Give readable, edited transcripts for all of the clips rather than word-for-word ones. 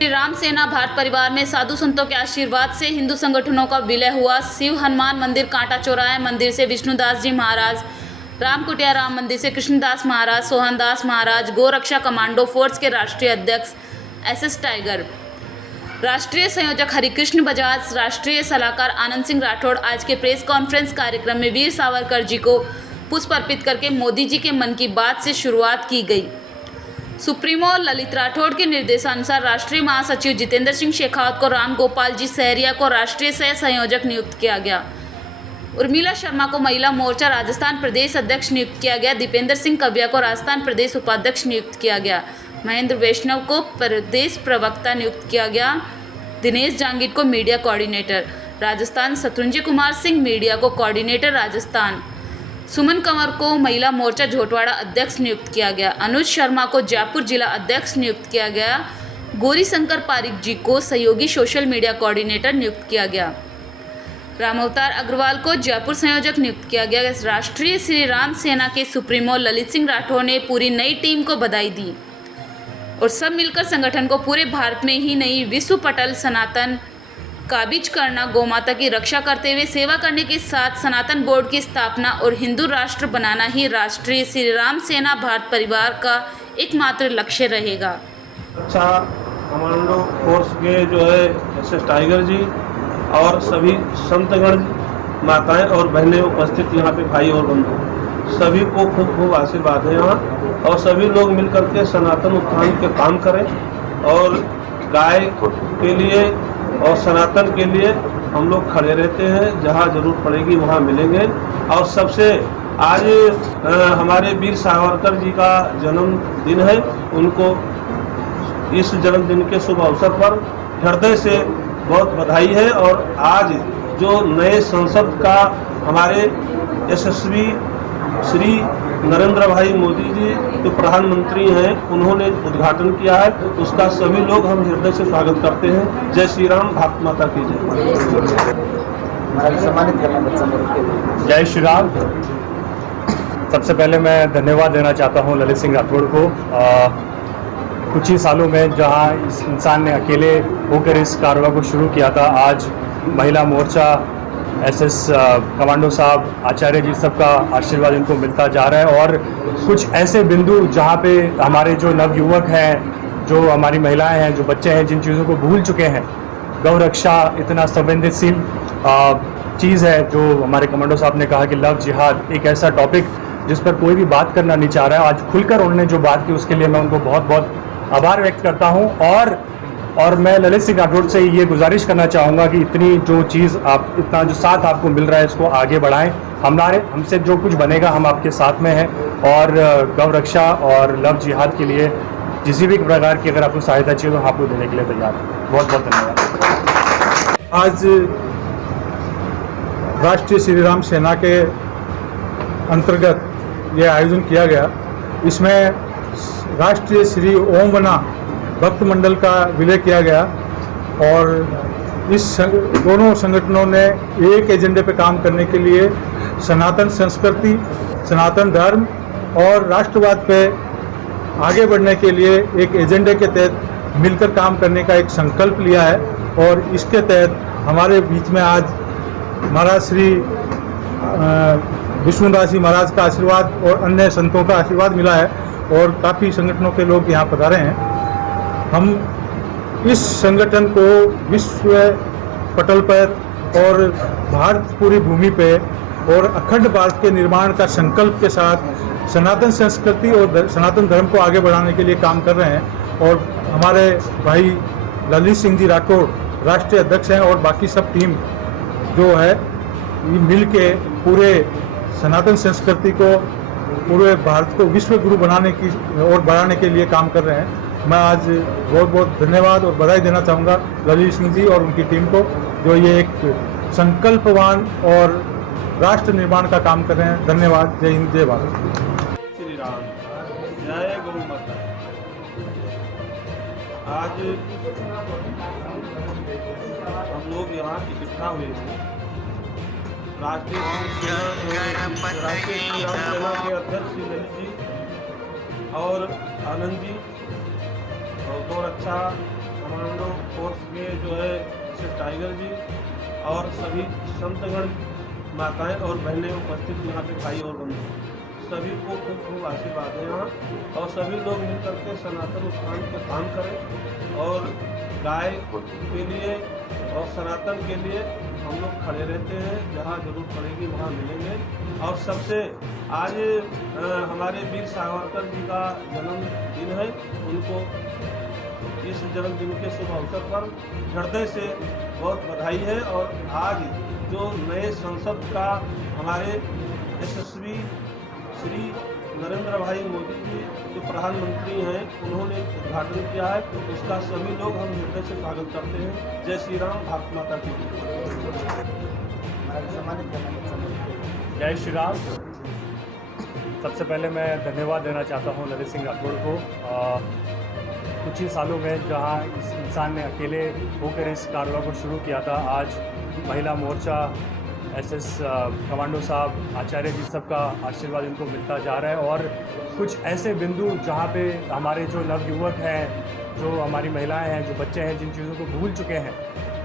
श्री राम सेना भारत परिवार में साधु संतों के आशीर्वाद से हिंदू संगठनों का विलय हुआ। शिव हनुमान मंदिर कांटा चौराहे मंदिर से विष्णुदास जी महाराज, राम कुटिया राम मंदिर से कृष्णदास महाराज, सोहनदास महाराज, गोरक्षा कमांडो फोर्स के राष्ट्रीय अध्यक्ष SS टाइगर, राष्ट्रीय संयोजक हरिकृष्ण बजाज, राष्ट्रीय सलाहकार आनंद सिंह राठौड़ आज के प्रेस कॉन्फ्रेंस कार्यक्रम में वीर सावरकर जी को पुष्प अर्पित करके मोदी जी के मन की बात से शुरुआत की गई। सुप्रीमो ललित राठौड़ के निर्देशानुसार राष्ट्रीय महासचिव जितेंद्र सिंह शेखावत को राम गोपाल जी सहरिया को राष्ट्रीय सह संयोजक नियुक्त किया गया। उर्मिला शर्मा को महिला मोर्चा राजस्थान प्रदेश अध्यक्ष नियुक्त किया गया। दीपेंद्र सिंह कव्या को राजस्थान प्रदेश उपाध्यक्ष नियुक्त किया गया। महेंद्र वैष्णव को प्रदेश प्रवक्ता नियुक्त किया गया। दिनेश जांगीर को media coordinator Rajasthan, Shatrunjay Kumar Singh media को कोऑर्डिनेटर राजस्थान, सुमन कंवर को महिला मोर्चा झोटवाड़ा अध्यक्ष नियुक्त किया गया। अनुज शर्मा को जयपुर जिला अध्यक्ष नियुक्त किया गया। गौरी शंकर पारिक जी को सहयोगी सोशल मीडिया कोऑर्डिनेटर नियुक्त किया गया। रामअवतार अग्रवाल को जयपुर संयोजक नियुक्त किया गया। राष्ट्रीय श्री राम सेना के सुप्रीमो ललित सिंह राठौड़ ने पूरी नई टीम को बधाई दी और सब मिलकर संगठन को पूरे भारत में ही नहीं विश्व पटल सनातन काबिज करना, गौमाता की रक्षा करते हुए सेवा करने के साथ सनातन बोर्ड की स्थापना और हिंदू राष्ट्र बनाना ही राष्ट्रीय श्री राम सेना भारत परिवार का एकमात्र लक्ष्य रहेगा। अच्छा कमांडो फोर्स के जो है SS टाइगर जी और सभी संतगण, माताएं और बहनें उपस्थित यहाँ पे, भाई और बंधु सभी को खूब खूब आशीर्वाद है यहाँ, और सभी लोग मिलकर के सनातन उत्थान के काम करें और गाय के लिए और सनातन के लिए हम लोग खड़े रहते हैं। जहाँ जरूरत पड़ेगी वहाँ मिलेंगे। और सबसे आज हमारे वीर सावरकर जी का जन्मदिन है, उनको इस जन्मदिन के शुभ अवसर पर हृदय से बहुत बधाई है। और आज जो नए संसद का हमारे यशस्वी श्री नरेंद्र भाई मोदी जी जो प्रधानमंत्री हैं, उन्होंने उद्घाटन किया है, उसका सभी लोग हम हृदय से स्वागत करते हैं। जय श्री राम, भारत माता की जय। जय श्री राम। सबसे पहले मैं धन्यवाद देना चाहता हूं ललित सिंह राठौड़ को। कुछ ही सालों में जहां इस इंसान ने अकेले होकर इस कारवां को शुरू किया था, आज महिला मोर्चा, SS कमांडो साहब, आचार्य जी, सबका आशीर्वाद इनको मिलता जा रहा है। और कुछ ऐसे बिंदु जहाँ पे हमारे जो नवयुवक हैं, जो हमारी महिलाएं हैं, जो बच्चे हैं, जिन चीज़ों को भूल चुके हैं। गौ रक्षा इतना संवेदनशील चीज़ है, जो हमारे कमांडो साहब ने कहा कि लव जिहाद एक ऐसा टॉपिक जिस पर कोई भी बात करना नहीं चाह रहा है। आज खुलकर उन्होंने जो बात की उसके लिए मैं उनको बहुत बहुत आभार व्यक्त करता हूँ। और मैं ललित सिंह राठौड़ से ये गुजारिश करना चाहूँगा कि इतनी जो चीज़ आप, इतना जो साथ आपको मिल रहा है, इसको आगे बढ़ाएं। हमसे जो कुछ बनेगा हम आपके साथ में हैं। और गौ रक्षा और लव जिहाद के लिए किसी भी प्रकार की अगर आपको सहायता चाहिए तो आपको देने के लिए तैयार हैं। बहुत बहुत धन्यवाद। आज राष्ट्रीय श्री राम सेना के अंतर्गत ये आयोजन किया गया। इसमें राष्ट्रीय श्री ओम वना भक्त मंडल का विलय किया गया और इस दोनों संगठनों ने एक एजेंडे पे काम करने के लिए सनातन संस्कृति, सनातन धर्म और राष्ट्रवाद पे आगे बढ़ने के लिए एक एजेंडे के तहत मिलकर काम करने का एक संकल्प लिया है। और इसके तहत हमारे बीच में आज महाराज श्री विष्णुदास जी महाराज का आशीर्वाद और अन्य संतों का आशीर्वाद मिला है और काफ़ी संगठनों के लोग यहाँ पधारे हैं। हम इस संगठन को विश्व पटल पर और भारत पूरी भूमि पे और अखंड भारत के निर्माण का संकल्प के साथ सनातन संस्कृति और सनातन धर्म को आगे बढ़ाने के लिए काम कर रहे हैं। और हमारे भाई ललित सिंह जी राठौड़ राष्ट्रीय अध्यक्ष हैं और बाकी सब टीम जो है मिल के पूरे सनातन संस्कृति को, पूरे भारत को विश्व गुरु बनाने की और बढ़ाने के लिए काम कर रहे हैं। मैं आज बहुत बहुत धन्यवाद और बधाई देना चाहूँगा ललित सिंह जी और उनकी टीम को, जो ये एक संकल्पवान और राष्ट्र निर्माण का काम कर रहे हैं। धन्यवाद। जय हिंद, जय भारत। श्री राम, जय गौ माता। आज हम लोग यहाँ इकट्ठा हुए हैं। राष्ट्रीय सेना के अध्यक्ष श्री ललित जी और आनंद जी और गौरक्षा कमांडो फोर्स के जो है एसएस टाइगर जी और सभी संतगण, माताएं और बहनें उपस्थित यहाँ पे भाई और बंधु सभी को खूब खूब आशीर्वाद है यहाँ। और सभी लोग मिलकर के सनातन उत्थान के काम करें और गाय के लिए और सनातन के लिए हम लोग खड़े रहते हैं। जहाँ जरूरत पड़ेगी वहाँ मिलेंगे। और सबसे आज हमारे वीर सावरकर जी का जन्मदिन है। उनको इस जन्मदिन के शुभ अवसर पर हृदय से बहुत बधाई है। और आज जो नए संसद का हमारे यशस्वी श्री नरेंद्र भाई मोदी जी जो प्रधानमंत्री हैं उन्होंने उद्घाटन किया है, तो इसका सभी लोग हम हृदय से स्वागत करते हैं। जय श्री राम, भारत माता की जय श्री राम। सबसे पहले मैं धन्यवाद देना चाहता हूं ललित सिंह राठौड़ को। कुछ ही सालों में जहां इस इंसान ने अकेले होकर इस कार्रवाई को शुरू किया था, आज महिला मोर्चा, एसएस कमांडो साहब, आचार्य जी सबका आशीर्वाद इनको मिलता जा रहा है। और कुछ ऐसे बिंदु जहाँ पे हमारे जो नवयुवक हैं, जो हमारी महिलाएं हैं, जो बच्चे हैं, जिन चीज़ों को भूल चुके हैं।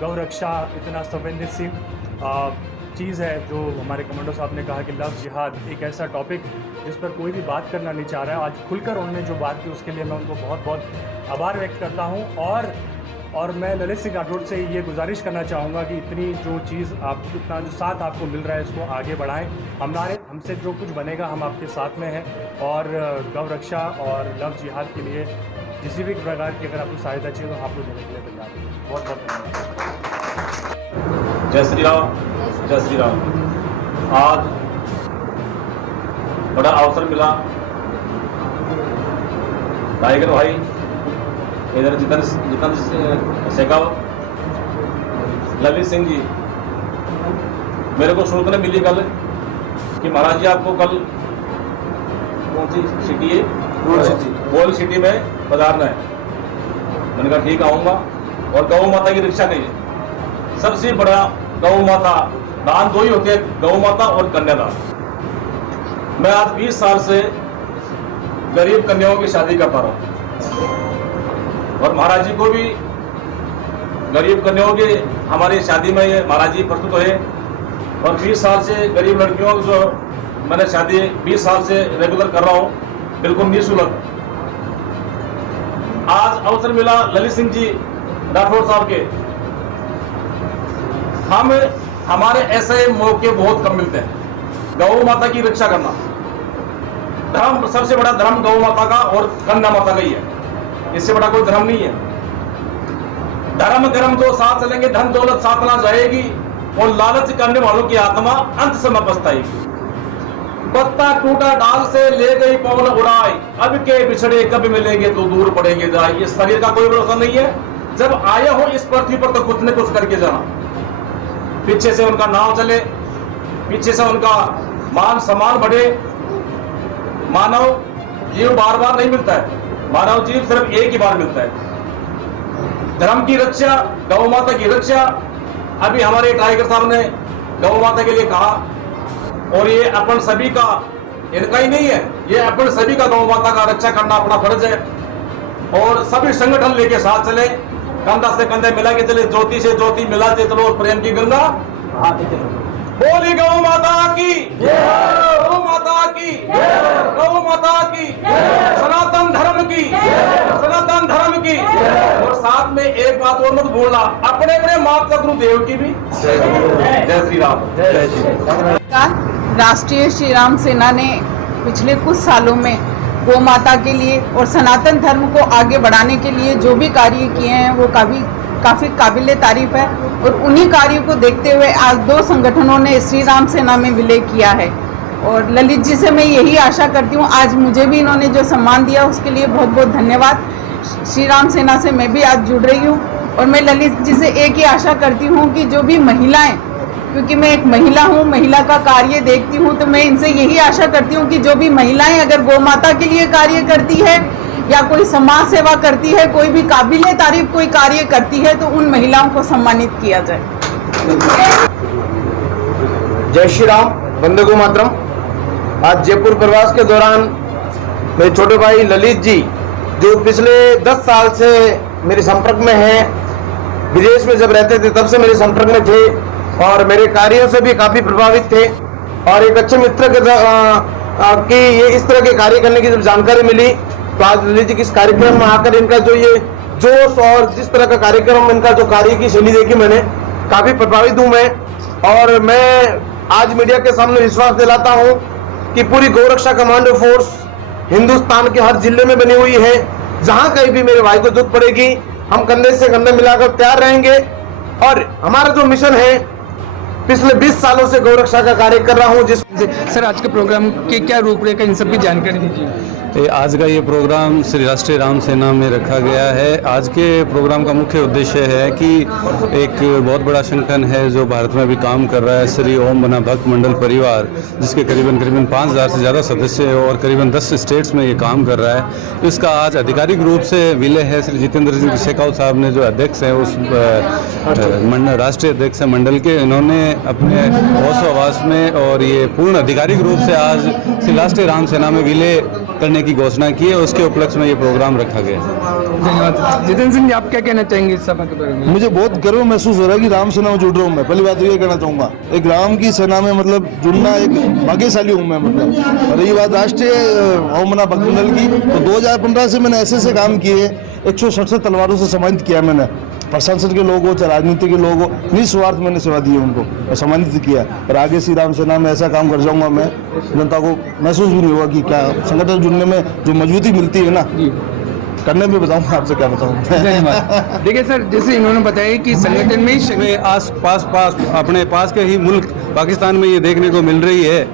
गौ रक्षा इतना संवेदनशील चीज़ है, जो हमारे कमांडो साहब ने कहा कि लव जिहाद एक ऐसा टॉपिक जिस पर कोई भी बात करना नहीं चाह रहा है। आज खुलकर उन्होंने जो बात की उसके लिए मैं उनको बहुत बहुत आभार व्यक्त करता हूँ। और मैं ललित सिंह राठौड़ से ये गुजारिश करना चाहूँगा कि इतनी जो चीज़ आप, इतना जो साथ आपको मिल रहा है इसको आगे बढ़ाएं। हमसे जो कुछ बनेगा हम आपके साथ में हैं। और गौ रक्षा और लव जिहाद के लिए किसी भी प्रकार की अगर आपको सहायता चाहिए तो आप लोग देने के लिए तैयार हैं। बहुत बहुत धन्यवाद। जय श्री राम, जय श्री राम। आज बड़ा अवसर मिला, टाइगर भाई इधर जितेंद्र शेखावत, ललित सिंह जी, मेरे को सूचना मिली कल कि महाराज जी आपको कल कौन सी सिटी है, गोल सिटी में पधारना है। मैंने कहा ठीक आऊँगा। और गौ माता की रक्षा करिए। सबसे बड़ा गौ माता दान दो ही होते हैं, गौ माता और कन्यादान। मैं आज 20 साल से गरीब कन्याओं की शादी कर पा रहा हूँ और महाराज जी को भी गरीब कन्याओं की हमारी शादी में ये महाराज जी प्रस्तुत हुए। और 20 साल से गरीब लड़कियों को जो मैंने शादी 20 साल से रेगुलर कर रहा हूँ, बिल्कुल निःशुल्क। आज अवसर मिला ललित सिंह जी राठौड़ साहब के। हमारे ऐसे मौके बहुत कम मिलते हैं। गौ माता की रक्षा करना धर्म, सबसे बड़ा धर्म गौ माता का और कन्या माता का ही है। इससे बड़ा कोई धर्म नहीं है। धर्म कर्म तो साथ चलेंगे, धन दौलत साथ ना जाएगी और लालच करने वालों की आत्मा अंत समय पछताएगी। पत्ता टूटा डाल से ले गई पवन उड़ाई, अब के बिछड़े कब मिलेंगे तो दूर पड़ेंगे जाए। इस शरीर का कोई भरोसा नहीं है। जब आए हो इस पृथ्वी पर तो कुछ न कुछ करके जाना। पीछे से उनका नाम चले, पीछे से उनका मान सम्मान बढ़े। मानव जीव बार बार नहीं मिलता है, मानव जीव सिर्फ एक ही बार मिलता है। धर्म की रक्षा, गौ माता की रक्षा, अभी हमारे टाइगर साहब ने गौ माता के लिए कहा। और ये अपन सभी का, इनका ही नहीं है, ये अपन सभी का गौ माता का रक्षा करना अपना फर्ज है। और सभी संगठन लेके साथ चले, कंधा से कंधे मिला के चले, ज्योति से ज्योति मिलाते चलो, प्रेम की गंगा बोली गौ माता की, गौ माता की, गौ माता की, सनातन धर्म की, सनातन धर्म की। और साथ में एक बात और मत भूलना, अपने अपने माता गुरुदेव की भी। जय श्री राम, जय श्री राम। राष्ट्रीय श्री राम सेना ने पिछले कुछ सालों में गौ माता के लिए और सनातन धर्म को आगे बढ़ाने के लिए जो भी कार्य किए हैं वो काफ़ी काबिल तारीफ है। और उन्हीं कार्यों को देखते हुए आज 2 संगठनों ने श्री राम सेना में विलय किया है। और ललित जी से मैं यही आशा करती हूँ, आज मुझे भी इन्होंने जो सम्मान दिया उसके लिए बहुत बहुत धन्यवाद। श्री राम सेना से मैं भी आज जुड़ रही हूँ और मैं ललित जी से एक ही आशा करती हूँ कि जो भी महिलाएं, क्योंकि मैं एक महिला हूँ, महिला का कार्य देखती हूँ, तो मैं इनसे यही आशा करती हूँ कि जो भी महिलाएं अगर गौ माता के लिए कार्य करती है या कोई समाज सेवा करती है, कोई भी काबिले तारीफ कोई कार्य करती है, तो उन महिलाओं को सम्मानित किया जाए। जय श्री राम, वंदे गो मातरम। आज जयपुर प्रवास के दौरान मेरे छोटे भाई ललित जी, जो पिछले 10 साल से मेरे संपर्क में हैं, विदेश में जब रहते थे तब से मेरे संपर्क में थे और मेरे कार्यों से भी काफ़ी प्रभावित थे। और एक अच्छे मित्र कि ये इस तरह के कार्य करने की जब जानकारी मिली तो आज ललित जी के इस कार्यक्रम में आकर इनका जो ये जोश और जिस तरह का कार्यक्रम, इनका जो कार्य की शैली देखी मैंने, काफ़ी प्रभावित हूँ मैं। और मैं आज मीडिया के सामने विश्वास दिलाता हूँ कि पूरी गौरक्षा कमांडो फोर्स हिंदुस्तान के हर जिले में बनी हुई है। जहाँ कहीं भी मेरे भाई को जरूरत पड़ेगी हम कंधे से कंधे मिलाकर तैयार रहेंगे। और हमारा जो मिशन है, पिछले 20 सालों से गौरक्षा का कार्य कर रहा हूँ। जिस सर आज के प्रोग्राम की क्या रूपरेखा, इन सब की जानकारी दीजिए। आज का ये प्रोग्राम श्री राष्ट्रीय राम सेना में रखा गया है। आज के प्रोग्राम का मुख्य उद्देश्य है कि एक बहुत बड़ा संगठन है जो भारत में भी काम कर रहा है, श्री ओम बना भक्त मंडल परिवार, जिसके करीबन 5000 से ज़्यादा सदस्य है और करीबन 10 स्टेट्स में ये काम कर रहा है। इसका आज आधिकारिक रूप से विलय है। श्री जितेंद्र सिंह शेखावत साहब ने, जो अध्यक्ष हैं उस राष्ट्रीय अध्यक्ष है मंडल के, इन्होंने अपने ओशो आवास में और ये पूर्ण आधिकारिक रूप से आज श्री राष्ट्रीय राम सेना में विलय करने की घोषणा की है। उसके उपलक्ष्य में ये प्रोग्राम रखा गया है। धन्यवाद। जितेंद्र सिंह जी, आप क्या कहना चाहेंगे इस सभा के बारे में? मुझे बहुत गर्व महसूस हो रहा है कि राम सेना में जुड़ रहा हूँ मैं। पहली बात तो ये कहना चाहूँगा, एक राम की सेना में मतलब जुड़ना एक भाग्यशाली हूँ मैं मतलब। और रही बात राष्ट्रीय ओमना भक्त मंडल की, तो 2015 से मैंने ऐसे काम किए, 167 तलवारों से सम्मानित किया मैंने। प्रशासन के लोग हो चाहे राजनीति के लोग हो, निस्वार्थ मैंने सेवा दी है उनको और सम्मानित किया। और आगे श्री राम सेना में ऐसा काम कर जाऊंगा मैं, जनता को महसूस भी नहीं होगा कि क्या संगठन जुड़ने में जो मजबूती मिलती है ना, करने में बताऊंगा आपसे क्या बताऊं। धन्यवाद। देखिए सर, जैसे इन्होंने बताया कि संगठन में आस पास अपने पास के ही मुल्क पाकिस्तान में ये देखने को मिल रही है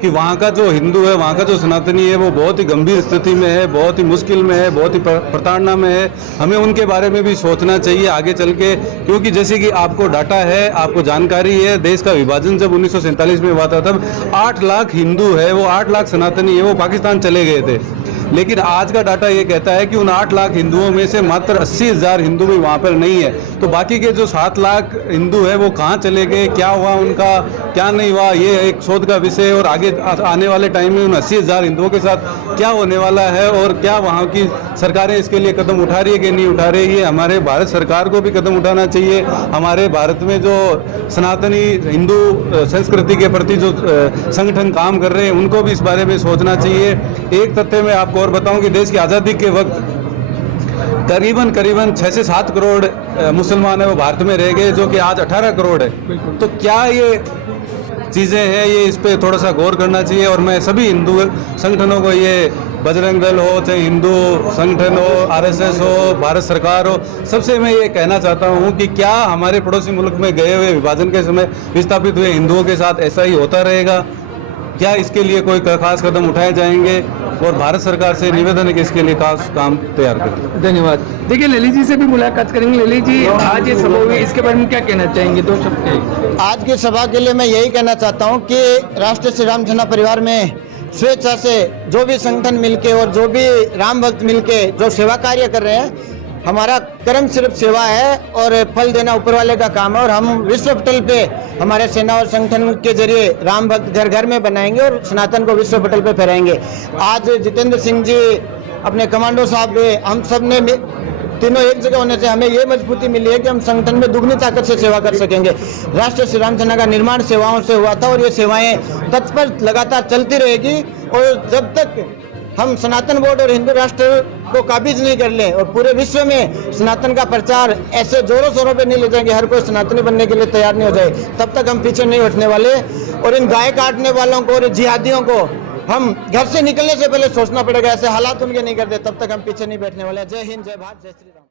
कि वहाँ का जो हिंदू है, वहाँ का जो सनातनी है, वो बहुत ही गंभीर स्थिति में है, बहुत ही मुश्किल में है, बहुत ही प्रताड़ना में है। हमें उनके बारे में भी सोचना चाहिए आगे चल के, क्योंकि जैसे कि आपको डाटा है, आपको जानकारी है, देश का विभाजन जब 1947 में हुआ था तब 8 लाख हिंदू है, वो 8 लाख सनातनी है, वो पाकिस्तान चले गए थे। लेकिन आज का डाटा ये कहता है कि उन 8 लाख हिंदुओं में से मात्र 80,000 हिंदू भी वहाँ पर नहीं है। तो बाकी के जो 7 लाख हिंदू है वो कहाँ चले गए, क्या हुआ उनका, क्या नहीं हुआ, ये एक शोध का विषय है। और आगे आने वाले टाइम में उन 80,000 हिंदुओं के साथ क्या होने वाला है और क्या वहाँ की सरकारें इसके लिए कदम उठा रही है कि नहीं उठा रही है। हमारे भारत सरकार को भी कदम उठाना चाहिए। हमारे भारत में जो सनातनी हिंदू संस्कृति के प्रति जो संगठन काम कर रहे हैं उनको भी इस बारे में सोचना चाहिए। एक तथ्य मैं आपको और बताऊं कि देश की आज़ादी के वक्त करीबन 6 से 7 करोड़ मुसलमान है वो भारत में रह गए, जो कि आज 18 करोड़ है। तो क्या ये चीज़ें हैं, ये इस पे थोड़ा सा गौर करना चाहिए। और मैं सभी हिंदू संगठनों को, ये बजरंग दल हो चाहे हिंदू संगठन हो, RSS हो, भारत सरकार हो, सबसे मैं ये कहना चाहता हूँ कि क्या हमारे पड़ोसी मुल्क में गए हुए विभाजन के समय विस्थापित हुए हिंदुओं के साथ ऐसा ही होता रहेगा? क्या इसके लिए कोई खास कदम उठाए जाएंगे? और भारत सरकार से निवेदन है कि इसके लिए खास काम तैयार करें। धन्यवाद। देखिए ललित जी से भी मुलाकात करेंगे। ललित जी, आज ये सभा हुई, इसके बारे में क्या कहना चाहेंगे? 2 शब्द। आज की सभा के लिए मैं यही कहना चाहता हूँ कि राष्ट्रीय श्री राम सेना परिवार में स्वेच्छा से जो भी संगठन मिलके और जो भी राम भक्त मिलके जो सेवा कार्य कर रहे हैं, हमारा कर्म सिर्फ सेवा है और फल देना ऊपर वाले का काम है। और हम विश्व पटल पे हमारे सेना और संगठन के जरिए राम भक्त घर घर में बनाएंगे और सनातन को विश्व पटल पे फहराएंगे। आज जितेंद्र सिंह जी, अपने कमांडो साहब, हम सब ने तीनों एक जगह होने से हमें ये मजबूती मिली है कि हम संगठन में दुगनी ताकत से सेवा कर सकेंगे। राष्ट्रीय श्री राम सेना का निर्माण सेवाओं से हुआ था और ये सेवाएं तत्पर लगातार चलती रहेगी। और जब तक हम सनातन बोर्ड और हिंदू राष्ट्र को काबिज नहीं कर ले और पूरे विश्व में सनातन का प्रचार ऐसे जोरों शोरों पे नहीं ले जाएंगे, हर कोई सनातनी बनने के लिए तैयार नहीं हो जाए, तब तक हम पीछे नहीं हटने वाले। और इन गाय काटने वालों को और जिहादियों को हम घर से निकलने से पहले सोचना पड़ेगा, ऐसे हालात उनके नहीं करते, तब तक हम पीछे नहीं बैठने वाले। जय हिंद, जय भारत, जय श्री राम।